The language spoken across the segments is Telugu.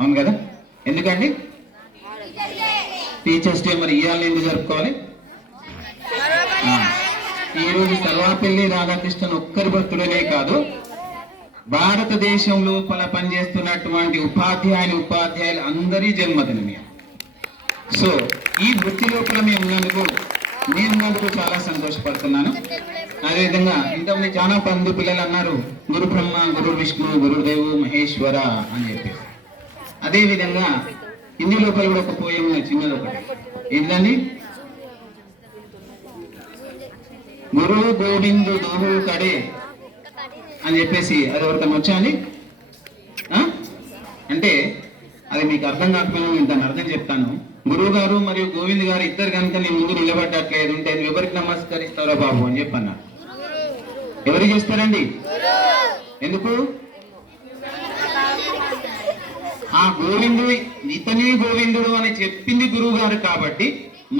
అవును కదా? ఎందుకండి టీచర్స్ డే మరి ఇవాళ ఎందుకు జరుపుకోవాలి? ఈరోజు సర్వాపల్లి రాధాకృష్ణన్ ఒక్కరి భక్తుడనే కాదు, భారతదేశం లోపల పనిచేస్తున్నటువంటి ఉపాధ్యాయులు అందరి జన్మదినమే. సో ఈ వృత్తి లోపల నేనున్నందుకు చాలా సంతోషపడుతున్నాను. అదేవిధంగా ఇంతమంది చాలా మంది పిల్లలు అన్నారు గురు బ్రహ్మ, గురు విష్ణు, గురుదేవు మహేశ్వర అని చెప్పేసి. అదేవిధంగా హిందీ లోపల కూడా ఒక పోయం చిన్నది ఒకటి ఏంటండి, గురు గోవిందు దోహు కడే అని చెప్పేసి. అది ఎవరికన్నా వచ్చా అండి? అంటే అది మీకు అర్థం కాకపోయినా నేను దాని అర్థం చెప్తాను. గురువు గారు మరియు గోవింద్ గారు ఇద్దరు కనుక నీ ముందు నిలబడ్డట్లేదు ఉంటే నువ్వు ఎవరికి నమస్కరిస్తారో బాబు అని చెప్పన్నారు. ఎవరికి చేస్తారండి? ఎందుకు? ఆ గోవిందుడు ఇతని గోవిందుడు అని చెప్పింది గురువు గారు కాబట్టి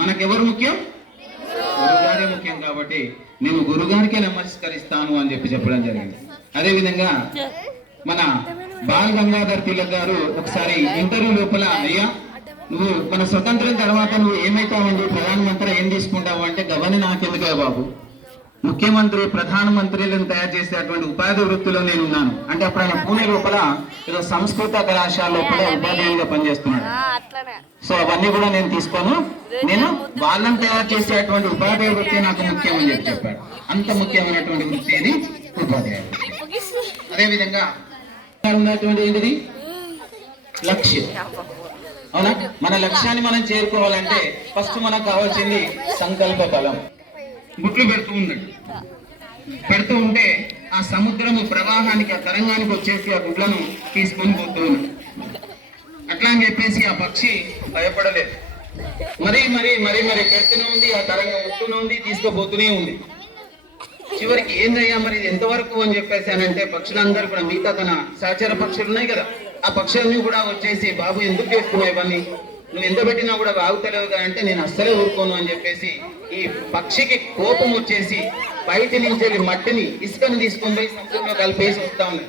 మనకెవరు ముఖ్యం? గురుగారే ముఖ్యం. కాబట్టి నేను గురుగారికే నమస్కరిస్తాను అని చెప్పడం జరిగింది. అదేవిధంగా మన బాల్ గంగాధర్ తిలక్ గారు ఒకసారి ఇంటర్వ్యూ లోపల, అయ్యా నువ్వు మన స్వతంత్రం తర్వాత నువ్వు ఏమైతావండి, ప్రధానమంత్రి ఏం తీసుకుంటావు అంటే, గవర్ని నాకెందుకే బాబు, ముఖ్యమంత్రి ప్రధానమంత్రులను తయారు చేసేటువంటి ఉపాధి వృత్తిలో నేను ఉన్నాను అంటే అప్పుడు ఆయన పూణే లోపల ఏదో సంస్కృత కళాశాల లోపల ఉపాధ్యాయునిగా పనిచేస్తున్నాడు. సో అవన్నీ కూడా నేను తీసుకోను, నేను వాళ్ళని తయారు చేసేటువంటి ఉపాధ్యాయ వృత్తి నాకు ముఖ్యం అని చెప్పాడు. అంత ముఖ్యమైనటువంటి వృత్తి ఇది ఉపాధ్యాయ. అదేవిధంగా ఉన్నటువంటి ఏంటిది లక్ష్యం. అవునా? మన లక్ష్యాన్ని మనం చేరుకోవాలంటే ఫస్ట్ మనకు కావాల్సింది సంకల్ప బలం. గుట్లు పెడుతూ ఉంటే ఆ సముద్రము ప్రవాహానికి, ఆ తరంగానికి వచ్చేసి ఆ గుడ్లను తీసుకొని పోతూ ఉన్నాడు. అట్లా అని చెప్పేసి ఆ పక్షి భయపడలేదు. మరీ మరీ మరీ మరీ పెడుతూనే ఉంది, ఆ తరంగం వస్తూనే ఉంది, తీసుకుపోతూనే ఉంది. చివరికి ఏందయ్యా మరి ఇది ఎంతవరకు అని చెప్పేసి అని అంటే, పక్షులందరూ కూడా మిగతా తన సహచర పక్షులు ఉన్నాయి కదా, ఆ పక్షులన్నీ కూడా వచ్చేసి, బాబు ఎందుకు చేస్తున్నావు ఇవన్నీ, నువ్వు ఎంత పెట్టినా కూడా బాగుతలేవు కదా అంటే, నేను అస్సలే ఊరుకోను అని చెప్పేసి ఈ పక్షికి కోపం వచ్చేసి బయట నుంచి మట్టిని, ఇసుకని తీసుకొని పోయి సముద్రంలో కలిపేసి వస్తా ఉన్నాయి.